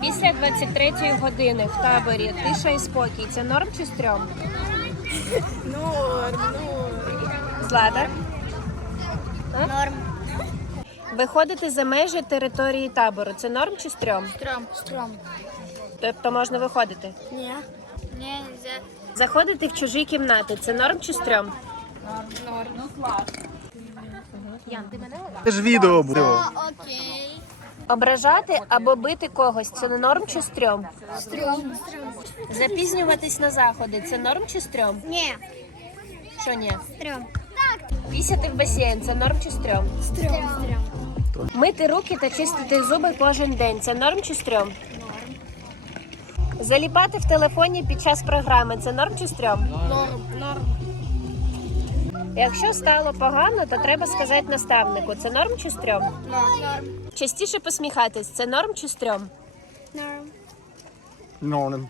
Після 23 години в таборі тиша і спокій. Це норм чи стрьом? Ну, ну, Злата? норм. Виходити за межі території табору. Це норм чи стрьом? Стром. Стром. Тобто можна виходити. Ні. Нельзя. Заходити в чужі кімнати. Це норм чи стрьом? Норм. Ян, ти мене? Це ж відео буде. Окей. Ображати або бити когось. Це не норм чи стрьом? Стром. Запізнюватись на заходи. Це норм чи стрьом? Ні. Що ні? Стром. Пісяти в басейн. Це норм чи стрьом? Стром. Мити руки та чистити зуби кожен день. Це норм чи стрьом? Норм. Заліпати в телефоні під час програми. Це норм чи стрьом? Норм. Норм. Якщо стало погано, то треба сказати наставнику. Це норм чи стрьом? Норм. Частіше посміхатись. Це норм чи стрьом? Норм. Норм.